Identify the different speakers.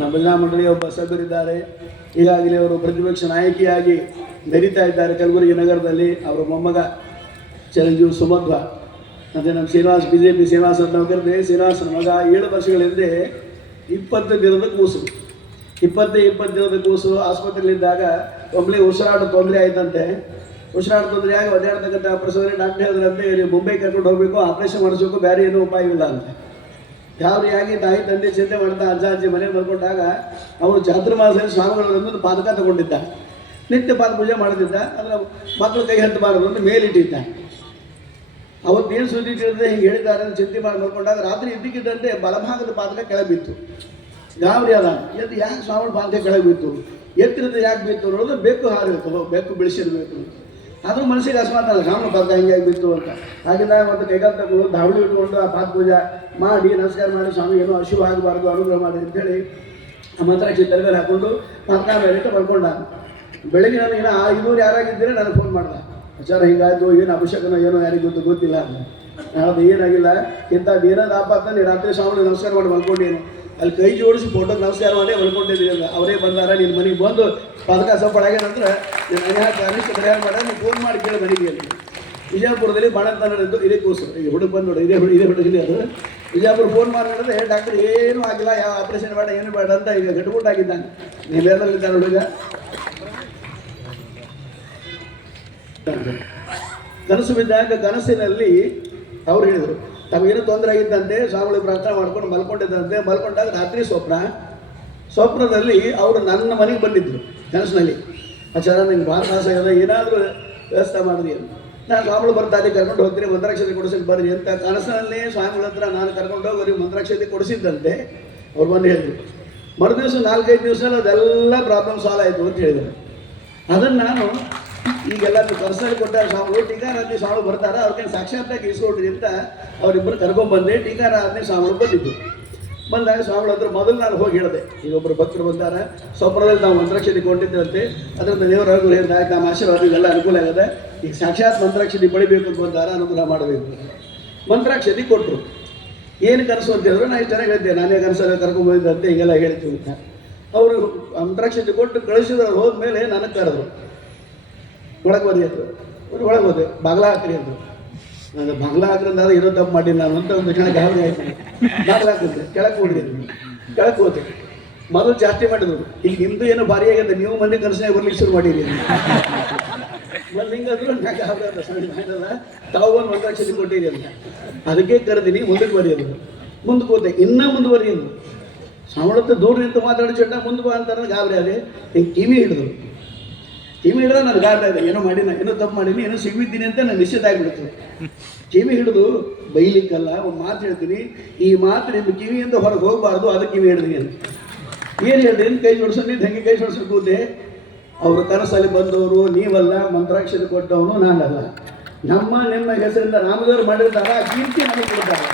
Speaker 1: ನಮ್ಮ ಭಜನಾ ಮಂಡಳಿಯ ಒಬ್ಬ ಸಭ್ಯರಿದ್ದಾರೆ ಈಗಾಗಲೇ ಅವರು ಪ್ರತಿಪಕ್ಷ ನಾಯಕಿಯಾಗಿ ಮೆರೀತಾ ಇದ್ದಾರೆ ಕಲಬುರಗಿ ನಗರದಲ್ಲಿ. ಅವರ ಮೊಮ್ಮಗ ಚಿರಂಜೀವಿ ಸುಮಧ್ವ, ಮತ್ತು ನಮ್ಮ Srinivas B J P Srinivas ಅಂತ ನಾವು ಶ್ರೀನಿವಾಸನ ಮಗ ಏಳು ವರ್ಷಗಳ ಹಿಂದೆ ಇಪ್ಪತ್ತು ದಿನದ ಕೂಸು. ಇಪ್ಪತ್ತೇ ಇಪ್ಪತ್ತು ದಿನದ ಕೂಸು ಆಸ್ಪತ್ರೆಯಲ್ಲಿದ್ದಾಗ ಒಮ್ಮೆ ಉಸಿರಾಟ ತೊಂದರೆ ಆಯ್ತಂತೆ. ಉಸಿರಾಟ ತೊಂದರೆ ಆಗಿ ಒದ್ದಾಡ್ತಕ್ಕಂಥ ಪ್ರಸವನೆ ಡಾಕ್ಟರ್ ಹೇಳಿದ್ರಂತೆ ಮುಂಬೈ ಕರ್ಕೊಂಡು ಹೋಗಬೇಕು, ಆಪರೇಷನ್ ಮಾಡಿಸ್ಬೇಕು, ಬೇರೆ ಏನೂ ಉಪಾಯವಿಲ್ಲ ಅಂತ. ಯಾವ ರೀತಿಯಾಗಿ ತಾಯಿ ತಂದೆ ಚಿಂತೆ ಮಾಡ್ತಾ ಅಜ್ಜ ಅಜ್ಜಿ ಮನೆಗೆ ಬರ್ಕೊಂಡಾಗ ಅವರು ಚಾತುರ್ಮಾಸದಲ್ಲಿ ಸ್ವಾಮಿಗಳೊಂದು ಪಾದಕ ತಗೊಂಡಿದ್ದ. ನಿತ್ಯ ಪಾದ ಪೂಜೆ ಮಾಡುತ್ತಿದ್ದ ಅದರ ಮಕ್ಕಳು ಕೈ ಹತ್ತಬಾರದು ಅಂತ ಮೇಲಿಟ್ಟಿದ್ದ ಅವತ್ತು ಏನು ಸುದ್ದಿ ತಿಳಿದ್ರೆ ಹಿಂಗೆ ಹೇಳಿದ್ದಾರೆ ಚಿಂತೆ ಮಾಡಿ ಬರ್ಕೊಂಡಾಗ ರಾತ್ರಿ ಇದ್ದಕ್ಕಿದ್ದಂತೆ ಬಲಭಾಗದ ಪಾದಕ ಕೆಳಗೆ ಬಿತ್ತು. ಗಾಬರಿ ಅದ. ಎದ್ದು ಯಾಕೆ ಸ್ವಾಮಿ ಪಾದಕ ಕೆಳಗೆ ಬಿತ್ತು? ಎತ್ತಿರದ ಯಾಕೆ ಬಿತ್ತು ಅನ್ನೋದು ಬೆಕ್ಕು ಹಾರಬೇಕು ಬೆಕ್ಕು ಬೆಳೆಸಿರ್ಬೇಕು. ಅದ್ರ ಮನಸ್ಸಿಗೆ ಅಲ್ಲ ಸ್ವಾಮಿ ಪಾದಕ ಹಿಂಗಾಗಿ ಬಿತ್ತು ಅಂತ. ಹಾಗಿಂದ ಒಂದು ಕೈಗಾಲ್ ತಗೊಂಡು ಧಾವಳಿ ಇಟ್ಕೊಂಡು ಆ ಪಾತ್ ಪೂಜೆ ಮಾಡಿ, ನಮಸ್ಕಾರ ಮಾಡಿ, ಸ್ವಾಮಿ ಏನೋ ಅಶುಭ ಆಗಬಾರ್ದು ಅನುಗ್ರಹ ಮಾಡಿ ಅಂತೇಳಿ ಆ ಮಂತ್ರಾಕ್ಷಿ ತಲೆಮೇಲೆ ಹಾಕೊಂಡು ಪಾತ್ರ ಮೇಲೆ ಬರ್ಕೊಂಡ ಬೆಳಗ್ಗೆ ನಾನು ಏನೋ ಇನ್ನೂರು ಯಾರಾಗಿದ್ದೀರಿ? ನನಗೆ ಫೋನ್ ಮಾಡ್ದೆ. ವಿಚಾರ ಹಿಂಗಾಯ್ತು, ಏನು ಅಭಿಷೇಕನೋ, ಏನೋ ಯಾರಿಗೆ ಗೊತ್ತು, ಗೊತ್ತಿಲ್ಲ. ಅದು ಏನಾಗಿಲ್ಲ ಇಂಥ ಏನಾದ ಆಪಾತ ನೀ ರಾತ್ರಿ ಸ್ವಾಮಿ ನಮಸ್ಕಾರ ಮಾಡಿ ಮಲ್ಕೊಂಡೇನು ಅಲ್ಲಿ ಕೈ ಜೋಡಿಸಿ ಫೋಟೋ ನಮಸ್ಕಾರ ಮಾಡಿ ಮಲ್ಕೊಂಡಿದ್ದೀನಿ. ಅವರೇ ಬಂದಾರ ನಿನ್ನ ಮನೆಗೆ ಬಂದು ಪದಕ ಸ್ವಲ್ಪ ನಿಮ್ಮ ಮನೆ ಹಾಕಿ ಅನಿಷ್ಟ ಮಾಡ ನೀವು ಫೋನ್ ಮಾಡಿ ಕೇಳಿ ಮನೆಗೆ ವಿಜಯಪುರದಲ್ಲಿ ಬಾಣಂತ ನಡೆದು ಇದೇ ಕೂಸು ಈಗ ಹುಡುಗ ಬಂದು ನೋಡಿ, ಇದೇ ಹುಡುಗ ಇದೇ ಹುಡುಗಲಿ ಅದು. ವಿಜಯಪುರ ಫೋನ್ ಮಾಡಿ ನೋಡಿದ್ರೆ ಡಾಕ್ಟರ್ ಏನೂ ಆಗಿಲ್ಲ ಯಾವ ಆಪರೇಷನ್ ಬೇಡ, ಏನು ಬೇಡ ಅಂತ ಈಗ ಗಟ್ಬಿಟ್ಟಾಗಿದ್ದಾನೆ ನೀವೇನಲ್ಲಿದ್ದಾನೆ ಹುಡುಗ? ಕನಸು ಬಿದ್ದಾಗ ಕನಸಿನಲ್ಲಿ ಅವ್ರು ಹೇಳಿದರು, ತಮಗೇನು ತೊಂದರೆ ಆಗಿದ್ದಂತೆ ಸ್ವಾಮಿ ಪ್ರಾರ್ಥನೆ ಮಾಡ್ಕೊಂಡು ಮಲ್ಕೊಂಡಿದ್ದಂತೆ, ಮಲ್ಕೊಂಡಾಗ ರಾತ್ರಿ ಸ್ವಪ್ನ. ಸ್ವಪ್ನದಲ್ಲಿ ಅವರು ನನ್ನ ಮನೆಗೆ ಬಂದಿದ್ದರು ಕನಸಿನಲ್ಲಿ. ಆಚಾರ ನಿಂಗೆ ತ್ರಾಸ ಆಗ್ಯದ ಏನಾದರೂ ವ್ಯವಸ್ಥೆ ಮಾಡಿದ್ರಿ ಅಂತ ನಾನು ಸ್ವಾಮಿಗಳು ಬರ್ತಾರೆ ಕರ್ಕೊಂಡು ಹೋಗ್ತೀನಿ, ಮಂತ್ರಾಕ್ಷತೆ ಕೊಡಿಸಕ್ಕೆ ಬರ್ರಿ ಅಂತ ಕನಸಿನಲ್ಲಿ ಸ್ವಾಮಿಗಳ ಹತ್ರ ನಾನು ಕರ್ಕೊಂಡು ಹೋಗಿ ಮಂತ್ರಾಕ್ಷತೆ ಕೊಡಿಸಿದ್ದಂತೆ, ಅವ್ರು ಬಂದು ಹೇಳಿದ್ರು. ಮರುದಿವಸ ನಾಲ್ಕೈದು ದಿವಸದಲ್ಲಿ ಅದೆಲ್ಲ ಪ್ರಾಬ್ಲಮ್ ಸಾಲ್ವ್ ಆಯಿತು ಅಂತ ಹೇಳಿದರು. ಅದನ್ನು ನಾನು ಈಗೆಲ್ಲ ಕರ್ಸಲ್ಲಿ ಕೊಟ್ಟಾರ ಸ್ವಾಮಿಗಳು ಟೀಕಾರಾಧನೆ ಸ್ವಾಮಿ ಬರ್ತಾರೆ, ಅವ್ರಿಗೆ ಸಾಕ್ಷಾತ್ತಾಗಿ ಇಸ್ಕೊಡ್ರಿ ಅಂತ ಅವರಿಬ್ಬರು ಕರ್ಕೊಂಡ್ಬಂದೆ ಟೀಕಾರಾಧನೆ ಸ್ವಾಮಿಗಳು ಬಂದಿದ್ದು ಬಂದಾಗ ಸ್ವಾಮಿಗಳ ಹತ್ರ ಮೊದಲು ನಾನು ಹೋಗಿ ಹೇಳಿದೆ. ಈಗ ಒಬ್ಬರು ಭಕ್ತರು ಬಂದಾರ, ಸ್ವಪ್ನದಲ್ಲಿ ನಾವು ಮಂತ್ರಾಕ್ಷರಿ ಕೊಟ್ಟಿದ್ದಂತೆ ಅದರಿಂದ ದೇವರ ಹೇಳಿದ ನಮ್ಮ ಆಶೀರ್ವಾದ ಇವೆಲ್ಲ ಅನುಕೂಲ ಆಗಿದೆ, ಈಗ ಸಾಕ್ಷಾತ್ ಮಂತ್ರಾಕ್ಷರಿ ಪಡಿಬೇಕು ಅಂತ ಬಂದಾರ ಅನುಗ್ರಹ ಮಾಡಬೇಕು. ಮಂತ್ರಾಕ್ಷರಿ ಕೊಟ್ಟರು ಏನು ಕನಸು ಅಂತ ಹೇಳಿದ್ರು ನಾನು ಚೆನ್ನಾಗಿ ಹೇಳಿದ್ದೆ, ನಾನೇ ಕನಸಲ್ಲಿ ಕರ್ಕೊಂಡ್ಬಂದಿದ್ದಂತೆ ಹೀಗೆಲ್ಲ ಹೇಳ್ತೀವಿ ಅಂತ ಅವರು ಅಂತ್ರಾಕ್ಷತೆ ಕೊಟ್ಟು ಕಳಿಸಿದ್ರು ಹೋದ್ಮೇಲೆ ನನಗೆ ಕರೆದ್ರು ಒಳಗೆ ಅಂದರು. ಅವ್ರು ಒಳಗೆ ಹೋದೆ, ಬಾಗ್ಲ ಹಾಕ್ರಿ ಅಂದರು. ನಾನು ಬಂಗ್ಲ ಹಾಕ್ರಿಂದ ಇರೋ ತಪ್ಪು ಮಾಡಿ ನಾನು ಅಂತ ಒಂದು ಕ್ಷಣ ಗಾಬರಿ ಆಯ್ತು. ಬಂಗ್ಲಾ ಹಾಕಿದ್ರೆ ಕೆಳಗೆ ಹೋಡಿದೆ ಕೆಳಗೆ ಹೋದೆ. ಮೊದಲು ಜಾಸ್ತಿ ಮಾಡಿದ್ರು. ಈಗ ನಿಮ್ದು ಏನೋ ಭಾರಿ ಆಗಿದೆ, ನೀವು ಮಂದಿ ಕನಸನೇ ಬರ್ಲಿಕ್ಕೆ ಶುರು ಮಾಡಿರಿ ಮೊದಲು ಹಿಂಗಾದ್ರು ತಾವು ಒಂದು ಲಕ್ಷ ಕೊಟ್ಟಿರಿ ಅಂತ. ಅದಕ್ಕೆ ಕರೆದಿನಿ ಮುಂದಕ್ಕೆ ಬರೆಯೋದು ಮುಂದಕ್ಕೆ ಹೋದೆ. ಇನ್ನೂ ಮುಂದುವರಿಯೋದು ಶ್ರವಣத்தை ದೂರ ನಿಂತು ಮಾತಾಡಿ ಚಂಡ ಮುಂದೆ ಬಾ ಅಂತಾರೆ ಗಾಬರಿ ಅದೇ ಹಿಂಗೆ ಕಿವಿ ಹಿಡಿದ್ರು. ಕಿವಿ ಹಿಡಿದ್ರೆ ನಾನು ಗಾಡ ಇದೆ. ಏನೋ ಮಾಡಿನ ಏನೋ ತಪ್ಪು ಮಾಡೀನಿ ಏನೋ ಸಿಗ್ಬಿದ್ದೀನಿ ಅಂತ ನಾನು ನಿಶ್ಚಿತ ಆಗಿಬಿಡ್ತು. ಕಿವಿ ಹಿಡಿದು ಬೈಲಿಕ್ಕಲ್ಲ, ಒಂದು ಮಾತು ಹೇಳ್ತೀನಿ. ಈ ಮಾತು ನಿಮ್ಮ ಕಿವಿಯಿಂದ ಹೊರಗೆ ಹೋಗಬಾರ್ದು, ಅದಕ್ಕೆ ಕಿವಿ ಹಿಡಿದ್ರಿ ಅಂತ. ಏನು ಏನು ಕೈ ಜೋಡಿಸೋದು? ಹೆಂಗೆ ಕೈ ಜೋಡಿಸೋಕೆ ಕೂತೆ? ಅವರು ಕನಸಲ್ಲಿ ಬಂದವರು, ನೀವಲ್ಲ, ಮಂತ್ರಾಕ್ಷರಿ ಕೊಟ್ಟವನು ನಾನಲ್ಲ. ನಮ್ಮ, ನಿಮ್ಮ ಹೆಸರಿಂದ ರಾಮದೇವರು ಮಾಡಿರ್ತಾರ ಕೀರ್ತಿ ನಮಗೆ ಕೊಡ್ತಾರೆ.